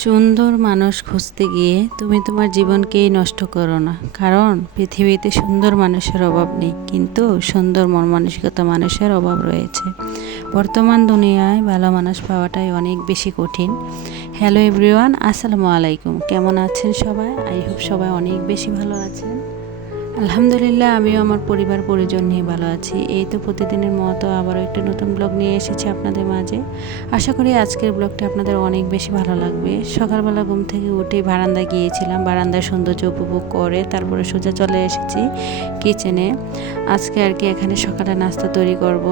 সুন্দর মানুষ খুঁজতে গিয়ে তুমি তোমার জীবনকেই নষ্ট করো না। কারণ পৃথিবীতে সুন্দর মানুষের অভাব নেই, কিন্তু সুন্দর মন মানসিকতা মানুষের অভাব রয়েছে। বর্তমান দুনিয়ায় ভালো মানুষ পাওয়াটাই অনেক বেশি কঠিন। হ্যালো এভরিওয়ান, আসসালামু আলাইকুম। কেমন আছেন সবাই? আই হোপ সবাই অনেক বেশি ভালো আছেন। আলহামদুলিল্লাহ, আমিও আমার পরিবার, পরিজন নিয়ে ভালো আছি। এই তো প্রতিদিনের মতো আবারও একটা নতুন ব্লগ নিয়ে এসেছি আপনাদের মাঝে। আশা করি আজকের ব্লগটা আপনাদের অনেক বেশি ভালো লাগবে। সকালবেলা ঘুম থেকে উঠে বারান্দায় গিয়েছিলাম। বারান্দায় সৌন্দর্য উপভোগ করে তারপরে সোজা চলে এসেছি কিচেনে আজকে আর কি এখানে সকালে নাস্তা তৈরি করব।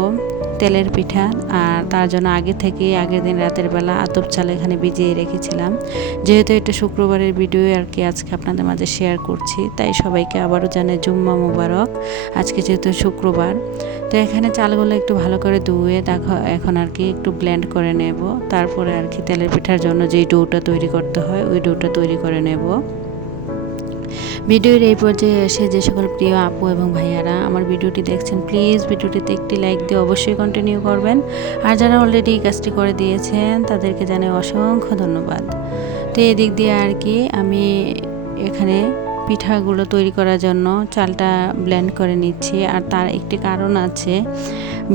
তেলের পিঠা আর তার জন্য আগে থেকে আগের দিন রাতের বেলা আতপ চাল এখানে ভিজিয়ে রেখেছিলাম। যেহেতু এটা শুক্রবারের ভিডিও আর কি আজকে আপনাদের মাঝে শেয়ার করছি, তাই সবাইকে আবারও জানে জুম্মা মুবারক। আজকে যেহেতু শুক্রবার, তো এখানে চালগুলো একটু ভালো করে ধুয়ে দেখো, এখন আর কি একটু ব্লেন্ড করে নেব। তারপরে আর কি তেলের পিঠার জন্য যেই ডোটা তৈরি করতে হয়, ওই ডোটা তৈরি করে নেব। ভিডিওর এই পর্যায়ে এসে যে সকল প্রিয় আপু এবং ভাইয়ারা আমার ভিডিওটি দেখছেন প্লিজ ভিডিওটিতে একটি লাইক দিয়ে অবশ্যই কন্টিনিউ করবেন। আর যারা অলরেডি এই কাজটি করে দিয়েছেন, তাদেরকে জানাই অসংখ্য ধন্যবাদ। তো এদিক দিয়ে আর কি, আমি এখানে পিঠাগুলো তৈরি করার জন্য চালটা ব্লেন্ড করে নিচ্ছি। আর তার একটি কারণ আছে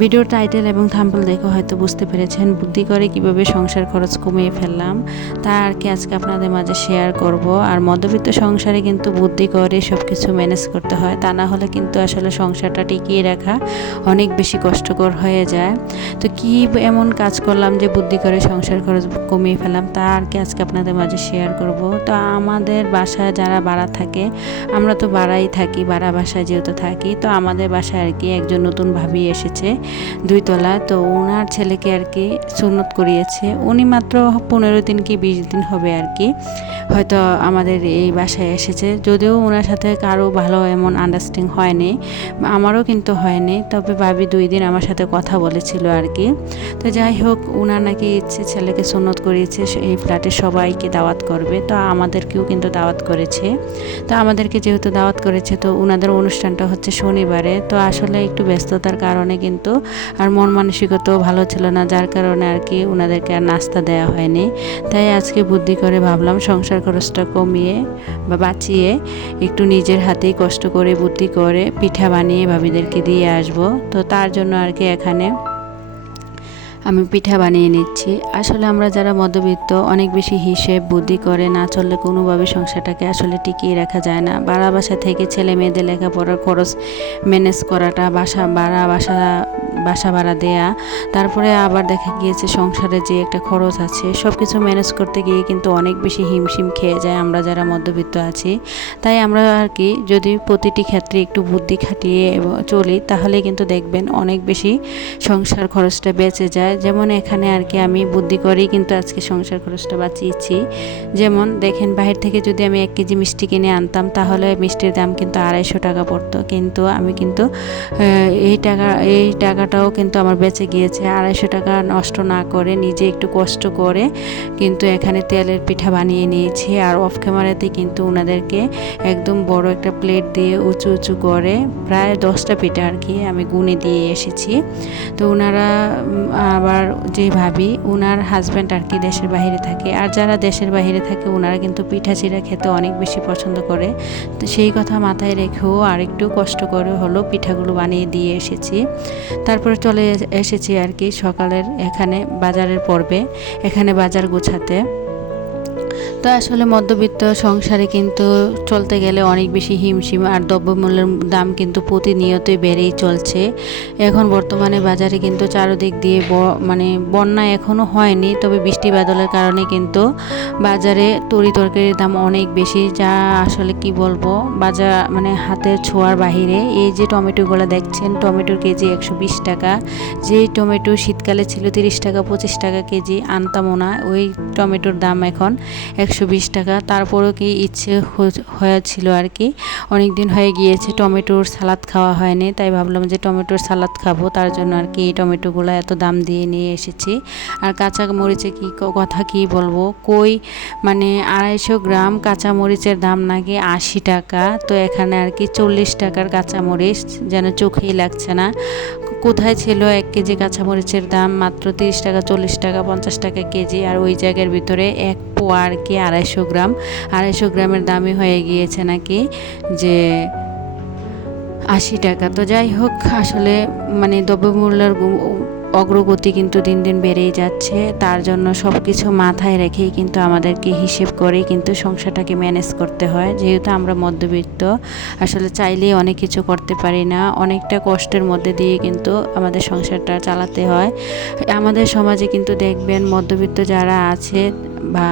ভিডিওর টাইটেল এবং থাম্পল দেখে হয়তো বুঝতে পেরেছেন বুদ্ধি করে কীভাবে সংসার খরচ কমিয়ে ফেললাম। তা আর কি আজকে আপনাদের মাঝে শেয়ার করব। আর মধ্যবিত্ত সংসারে কিন্তু বুদ্ধি করে সব কিছু ম্যানেজ করতে হয়। তা না হলে কিন্তু আসলে সংসারটা টিকিয়ে রাখা অনেক বেশি কষ্টকর হয়ে যায়। তো কি এমন কাজ করলাম যে বুদ্ধি করে সংসার খরচ কমিয়ে ফেললাম? তা আর কি আজকে আপনাদের মাঝে শেয়ার করব। তো আমাদের বাসায় যারা বাড়া থাকে, আমরা তো বাড়াই থাকি বাড়া বাসায় যেহেতু থাকি, তো আমাদের বাসায় আর কি একজন নতুন ভাবি এসেছে। দুইতলা, তো ওনার ছেলেকে আর কি সুন্নত করিয়েছে। উনি মাত্র পনেরো দিন কি বিশ দিন হবে আর কি। হয়তো আমাদের এই বাসায় এসেছে। যদিও ওনার সাথে কারও ভালো এমন আন্ডারস্ট্যান্ডিং হয়নি, আমারও কিন্তু হয়নি, তবে ভাবি দুই দিন আমার সাথে কথা বলেছিল আর কি। তো যাই হোক ওনার নাকি ইচ্ছে ছেলেকে সুন্নত করিয়েছে এই ফ্ল্যাটে সবাইকে দাওয়াত করবে। তো আমাদেরকেও কিন্তু দাওয়াত করেছে। তো আমাদেরকে যেহেতু দাওয়াত করেছে, তো ওনাদের অনুষ্ঠানটা হচ্ছে শনিবারে। তো আসলে একটু ব্যস্ততার কারণে কিন্তু আর মন মানসিকতাও ভালো ছিল না, যার কারণে আর কি ওনাদেরকে আর নাস্তা দেওয়া হয়নি। তাই আজকে বুদ্ধি করে ভাবলাম সংসার খরচটা কমিয়ে বা বাঁচিয়ে একটু নিজের হাতেই কষ্ট করে, বুদ্ধি করে পিঠা বানিয়ে ভাবিদেরকে দিয়ে আসব। তো তার জন্য আর কি এখানে আমি পিঠা বানিয়ে নিচ্ছি। আসলে আমরা যারা মধ্যবিত্ত, অনেক বেশি হিসেব বুদ্ধি করে না চললে কোনোভাবে সংসারটাকে আসলে টিকিয়ে রাখা যায় না। বাড়া বাসা থেকে ছেলে মেয়েদের লেখাপড়ার খরচ ম্যানেজ করাটা, বাসা, বাড়া বাসা বাসা ভাড়া দেয়া, তারপরে আবার দেখা গিয়েছে সংসারে যে একটা খরচ আছে সব কিছু ম্যানেজ করতে গিয়ে কিন্তু অনেক বেশি হিমশিম খেয়ে যায় আমরা যারা মধ্যবিত্ত আছি। তাই আমরা আর কি যদি প্রতিটি ক্ষেত্রে একটু বুদ্ধি খাটিয়ে চলি, তাহলে কিন্তু দেখবেন অনেক বেশি সংসার খরচটা বেঁচে যায়। যেমন এখানে আর কি আমি বুদ্ধি করেই কিন্তু আজকে সংসার খরচটা বাঁচিয়েছি। যেমন দেখেন বাহির থেকে যদি আমি এক কেজি মিষ্টি কিনে আনতাম, তাহলে মিষ্টির দাম কিন্তু আড়াইশো টাকা পড়তো। কিন্তু আমি কিন্তু এই টাকা, এই টাকাটাও কিন্তু আমার বেঁচে গিয়েছে। আড়াইশো টাকা নষ্ট না করে, নিজে একটু কষ্ট করে কিন্তু এখানে তেলের পিঠা বানিয়ে নিয়েছি। আর অফ ক্যামেরাতে কিন্তু ওনাদেরকে একদম বড় একটা প্লেট দিয়ে উঁচু উঁচু করে প্রায় দশটা পিঠা আর কি আমি গুনে দিয়ে এসেছি। তো ওনারা আবার যে ভাবি ওনার হাজব্যান্ড আর কি দেশের বাহিরে থাকে। আর যারা দেশের বাহিরে থাকে ওনারা কিন্তু পিঠা চিড়া খেতে অনেক বেশি পছন্দ করে। তো সেই কথা মাথায় রেখেও আর একটু কষ্ট করে হলো পিঠাগুলো বানিয়ে দিয়ে এসেছি। তারপরে চলে এসেছি আর কি সকালের এখানে বাজারের পর্বে এখানে বাজার গোছাতে। তো আসলে মধ্যবিত্ত সংসারে কিন্তু চলতে গেলে অনেক বেশি হিমশিম আর দ্রব্যমূল্যের দাম কিন্তু প্রতিনিয়তই বেড়েই চলছে। এখন বর্তমানে বাজারে কিন্তু চারদিক দিয়ে মানে বন্যা এখনও হয়নি, তবে বৃষ্টি বাদলের কারণে কিন্তু বাজারে তরি তরকারির দাম অনেক বেশি, যা আসলে কি বলব, বাজার মানে হাতের ছোঁয়ার বাহিরে। এই যে টমেটোগুলো দেখছেন টমেটোর কেজি একশো বিশ টাকা, যেই টমেটো শীতকালে ছিল তিরিশ টাকা, পঁচিশ টাকা কেজি আনতামও না ওই টমেটোর দাম এখন একশো বিশ টাকা। তারপরও কি ইচ্ছে হয়েছিল আর কি। অনেক দিন হয়ে গিয়েছে, টমেটোর সালাদ খাওয়া হয়নি। তাই ভাবলাম যে টমেটোর সালাদ খাব। তার জন্য আর কি এই টমেটোগুলো এত দাম দিয়ে নিয়ে এসেছি। আর কাঁচা মরিচে কি কথা কি বলব? কই? মানে আড়াইশো গ্রাম কাঁচা মরিচের দাম নাকি আশি টাকা। তো এখানে আর কি চল্লিশ টাকার কাঁচা মরিচ যেন চোখেই লাগছে না। কোথায় ছিল এক কেজি কাঁচামরিচের দাম? মাত্র তিরিশ টাকা, চল্লিশ টাকা, পঞ্চাশ টাকা কেজি। আর ওই জায়গার ভিতরে এক পোয়া আর কি আড়াইশো গ্রাম। আড়াইশো গ্রামের দামই হয়ে গিয়েছে নাকি যে আশি টাকা। তো যাই হোক, আসলে মানে দ্রব্যমূল্যের অগ্রগতি কিন্তু দিন দিন বেড়েই যাচ্ছে। তার জন্য সব কিছু মাথায় রেখেই কিন্তু আমাদেরকে হিসেব করেই কিন্তু সংসারটাকে ম্যানেজ করতে হয়। যেহেতু আমরা মধ্যবিত্ত, আসলে চাইলেই অনেক কিছু করতে পারি না। অনেকটা কষ্টের মধ্যে দিয়ে কিন্তু আমাদের সংসারটা চালাতে হয়। আমাদের সমাজে কিন্তু দেখবেন মধ্যবিত্ত যারা আছে বা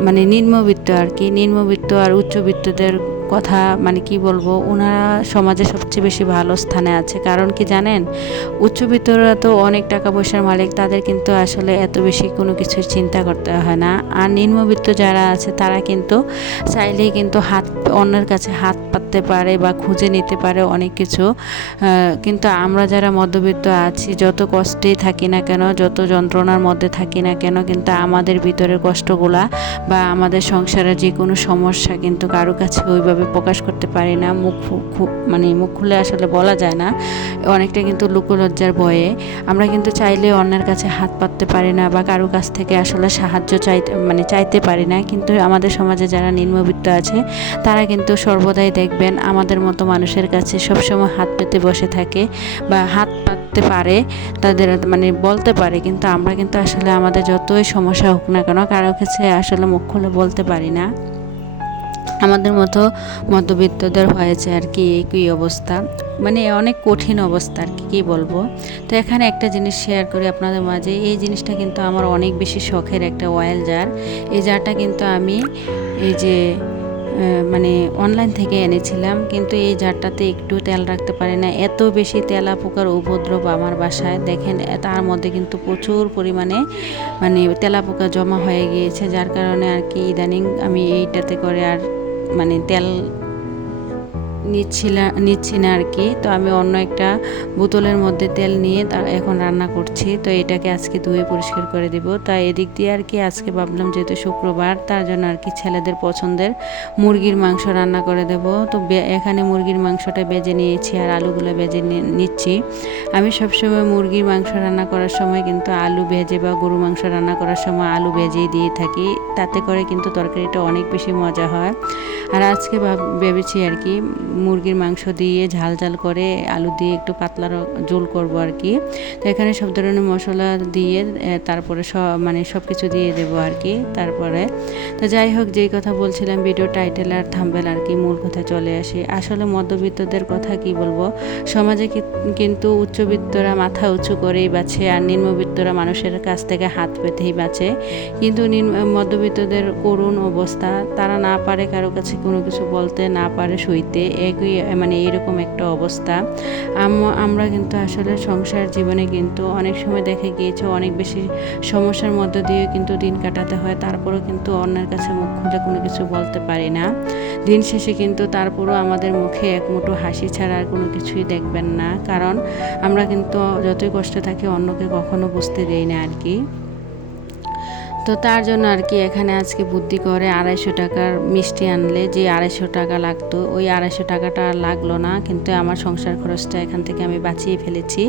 মানে নিম্নবিত্ত আর কি, নিম্নবিত্ত আর উচ্চবিত্তদের কথা মানে কি বলব ওনারা সমাজে সবচেয়ে বেশি ভালো স্থানে আছে। কারণ কি জানেন উচ্চবিত্তরা তো অনেক টাকা পয়সার মালিক, তাদের কিন্তু আসলে এত বেশি কোনো কিছুর চিন্তা করতে হয় না। আর নিম্নবিত্ত যারা আছে, তারা কিন্তু চাইলেই কিন্তু হাত, অন্যের কাছে হাত পাততে পারে বা খুঁজে নিতে পারে অনেক কিছু। কিন্তু আমরা যারা মধ্যবিত্ত আছি, যত কষ্টেই থাকি না কেন, যত যন্ত্রণার মধ্যে থাকি না কেন, কিন্তু আমাদের ভিতরের কষ্টগুলা বা আমাদের সংসারের যে কোনো সমস্যা কিন্তু কারও কাছে ওইভাবে প্রকাশ করতে পারি না। মুখ মানে মুখ খুলে আসলে বলা যায় না। অনেকটা কিন্তু লোকলজ্জার ভয়ে। আমরা কিন্তু চাইলে অন্যের কাছে হাত পাততে পারি না বা কারও কাছ থেকে আসলে সাহায্য চাইতে মানে চাইতে পারি না। কিন্তু আমাদের সমাজে যারা নিম্নবিত্ত আছে, তারা কিন্তু সর্বদাই দেখবেন আমাদের মতো মানুষের কাছে সবসময় হাত পেতে বসে থাকে বা হাত পাততে পারে, তাদের মানে বলতে পারে, কিন্তু আমরা কিন্তু আসলে আমাদের যতই সমস্যা হোক না কেন কারও কাছে আসলে মুখ খুলে বলতে পারি না। আমাদের মতো মধ্যবিত্তদের হয়েছে আর কি একই অবস্থা। মানে অনেক কঠিন অবস্থা আর কি, কী বলব? তো এখানে একটা জিনিস শেয়ার করি আপনাদের মাঝে, এই জিনিসটা কিন্তু আমার অনেক বেশি শখের একটা অয়েল জার এই জারটা কিন্তু আমি এই যে মানে অনলাইন থেকে এনেছিলাম, কিন্তু এই জারটাতে একটু তেল রাখতে পারি না। এত বেশি তেলা পোকার উপদ্রব আমার বাসায়। দেখেন তার মধ্যে কিন্তু প্রচুর পরিমাণে মানে তেলা পোকা জমা হয়ে গিয়েছে, যার কারণে আর কি ইদানিং আমি এইটাতে করে আর মানে তেল নিচ্ছি না নিচ্ছি না আর কি তো আমি অন্য একটা বোতলের মধ্যে তেল নিয়ে এখন রান্না করছি। তো এটাকে আজকে ধুয়ে পরিষ্কার করে দিব। তাই এদিক দিয়ে আর কি আজকে ভাবলাম যেহেতু শুক্রবার, তার জন্য আর কি ছেলেদের পছন্দের মুরগির মাংস রান্না করে দেব। তো এখানে মুরগির মাংসটা বেজে নিয়েছি আর আলুগুলো বেজে নিচ্ছি। আমি সবসময় মুরগির মাংস রান্না করার সময় কিন্তু আলু ভেজে বা গরু মাংস রান্না করার সময় আলু ভেজেই দিয়ে থাকি। তাতে করে কিন্তু তরকারিটা অনেক বেশি মজা হয়। আর আজকে ভাব- ভেবেছি আর কি মুরগির মাংস দিয়ে ঝাল ঝাল করে আলু দিয়ে একটু পাতলা ঝোল করব আর কি। তো এখানে সব ধরনের মশলা দিয়ে তারপরে সব মানে সব কিছু দিয়ে দেবো আর কি তারপরে। তো যাই হোক, যেই কথা বলছিলাম ভিডিও টাইটেল আর থাম্বেল আর কি মূল কথা চলে আসি। আসলে মধ্যবিত্তদের কথা কি বলব? সমাজে কিন্তু উচ্চবিত্তরা মাথা উঁচু করেই বাঁচে আর নিম্নবিত্তরা মানুষের কাছ থেকে হাত পেতেই বাঁচে। কিন্তু মধ্যবিত্তদের করুণ অবস্থা, তারা না পারে কারও কাছে কোনো কিছু বলতে, না পারে সইতে। একই মানে এরকম একটা অবস্থা। আম- আমরা কিন্তু আসলে সংসার জীবনে কিন্তু অনেক সময় দেখে গিয়েছে, অনেক বেশি সমস্যার মধ্য দিয়ে কিন্তু দিন কাটাতে হয়, তারপরেও কিন্তু অন্যের কাছে মুখ খুলে কোনো কিছু বলতে পারি না। দিন শেষে কিন্তু তারপরও আমাদের মুখে এক মুঠো হাসি ছাড়া আর কোনো কিছুই দেখবেন না, কারণ আমরা কিন্তু যতই কষ্ট থাকি অন্যকে কখনো বুঝতে দেই না আর কি। তো তার জন্য আর কি এখানে আজকে বুদ্ধি করে আড়াইশো টাকার মিষ্টি আনলে যে আড়াইশো টাকা লাগতো, ওই আড়াইশো টাকাটা লাগল না। কিন্তু আমার সংসার খরচটা এখান থেকে আমি বাঁচিয়ে ফেলেছি।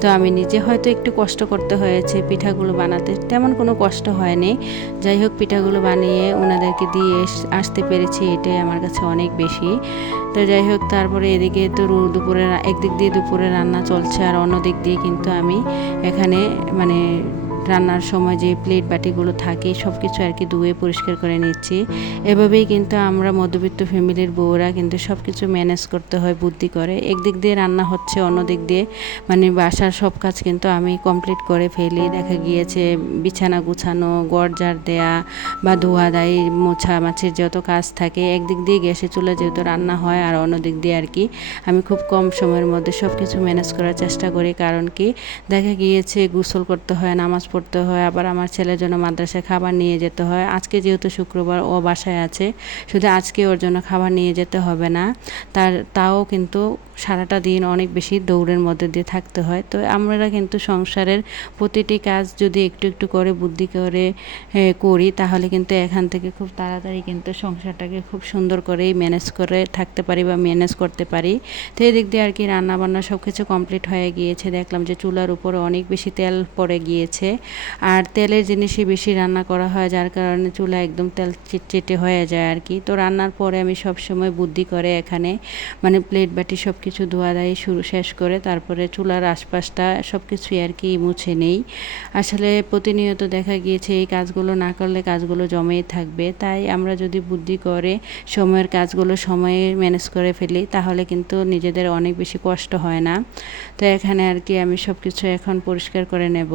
তো আমি নিজে হয়তো একটু কষ্ট করতে হয়েছে পিঠাগুলো বানাতে, তেমন কোনো কষ্ট হয়নি। যাই হোক, পিঠাগুলো বানিয়ে ওনাদেরকে দিয়ে আসতে পেরেছি, এটাই আমার কাছে অনেক বেশি। তো যাই হোক, তারপরে এদিকে তো দুপুরে, একদিক দিয়ে দুপুরে রান্না চলছে আর অন্য দিক দিয়ে কিন্তু আমি এখানে মানে রান্নার সময় যে প্লেট বাটিগুলো থাকে সব কিছু আর কি ধুয়ে পরিষ্কার করে নিচ্ছি। এভাবেই কিন্তু আমরা মধ্যবিত্ত ফ্যামিলির বউরা কিন্তু সব কিছু ম্যানেজ করতে হয়, বুদ্ধি করে। একদিক দিয়ে রান্না হচ্ছে অন্য দিক দিয়ে মানে বাসার সব কাজ কিন্তু আমি কমপ্লিট করে ফেলি। দেখা গিয়েছে বিছানা গুছানো গড়জার দেয়া বা ধোয়া দাই, মোছা মাছের যত কাজ থাকে, একদিক দিয়ে গ্যাসে চুলে যেহেতু রান্না হয় আর অন্য দিক দিয়ে আর কি আমি খুব কম সময়ের মধ্যে সব কিছু ম্যানেজ করার চেষ্টা করি। কারণ কি? দেখা গিয়েছে, গোসল করতে হয়, নামাজ পড়তে করতে হয়, আবার আমার ছেলের জন্য মাদ্রাসায় খাবার নিয়ে যেতে হয়। আজকে যেহেতু শুক্রবার ও বাসায় আছে, শুধু আজকে ওর জন্য খাবার নিয়ে যেতে হবে না। তার, তাও কিন্তু সারাটা দিন অনেক বেশি দৌড়ের মধ্যে দিয়ে থাকতে হয়। তো আমরা কিন্তু সংসারের প্রতিটি কাজ যদি একটু একটু করে, বুদ্ধি করে করি, তাহলে কিন্তু এখান থেকে খুব তাড়াতাড়ি কিন্তু সংসারটাকে খুব সুন্দর করেই ম্যানেজ করে থাকতে পারি বা ম্যানেজ করতে পারি। তো এদিক দিয়ে আর কি রান্না বান্না সব কিছু কমপ্লিট হয়ে গিয়েছে। দেখলাম যে চুলার উপরে অনেক বেশি তেল পড়ে গিয়েছে। আর তেলের জিনিসই বেশি রান্না করা হয়, যার কারণে চুলা একদম তেল চিটচিটে হয়ে যায় আর কি। তো রান্নার পরে আমি সব সময় বুদ্ধি করে এখানে মানে প্লেট বাটি সব কিছু ধোয়া দেয় শুরু, শেষ করে তারপরে চুলার আশপাশটা সব কিছুই আর কি মুছে নেই। আসলে প্রতিনিয়ত দেখা গিয়েছে এই কাজগুলো না করলে কাজগুলো জমেই থাকবে। তাই আমরা যদি বুদ্ধি করে সময়ের কাজগুলো সময়ে ম্যানেজ করে ফেলি, তাহলে কিন্তু নিজেদের অনেক বেশি কষ্ট হয় না। তো এখানে আর কি আমি সব কিছু এখন পরিষ্কার করে নেব।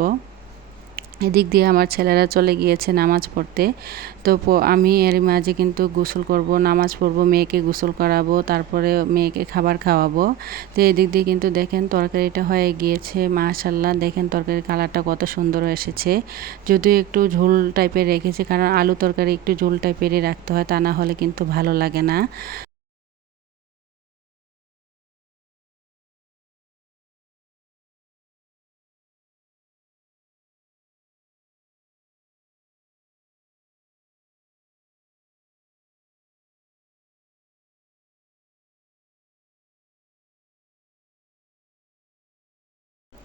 এদিক দিয়ে আমার ছেলেরা চলে গিয়েছে নামাজ পড়তে। তো আমি এর মাঝে কিন্তু গোসল করব, নামাজ পড়ব, মেয়েকে গোসল করাবো, তারপরে মেয়েকে খাবার খাওয়াবো। তো এদিক দিয়ে কিন্তু দেখেন তরকারিটা হয়ে গিয়েছে মাশাল্লাহ দেখেন তরকারির কালারটা কত সুন্দর এসেছে। যদিও একটু ঝোল টাইপের রেখেছে, কারণ আলু তরকারি একটু ঝোল টাইপেরই রাখতে হয়, তা না হলে কিন্তু ভালো লাগে না।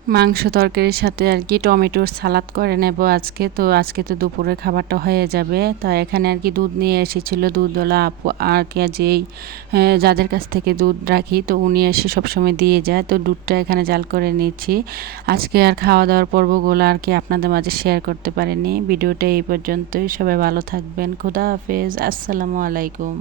মাংস তরকারির সাথে আর কি টমেটোর সালাদ করে নেব আজকে। তো আজকে তো দুপুরের খাবারটা হয়ে যাবে। তো এখানে আর কি দুধ নিয়ে এসেছিল দুধওয়ালা আপু আর কি যেই যাদের কাছ থেকে দুধ রাখি, তো উনি এসে সবসময় দিয়ে যায়। তো দুধটা এখানে জাল করে নিচ্ছি। আজকে আর খাওয়া দাওয়ার পর্বগুলো আর কি আপনাদের মাঝে শেয়ার করতে পারিনি। ভিডিওটা এই পর্যন্তই। সবাই ভালো থাকবেন। খুদা হাফেজ। আসসালামু আলাইকুম।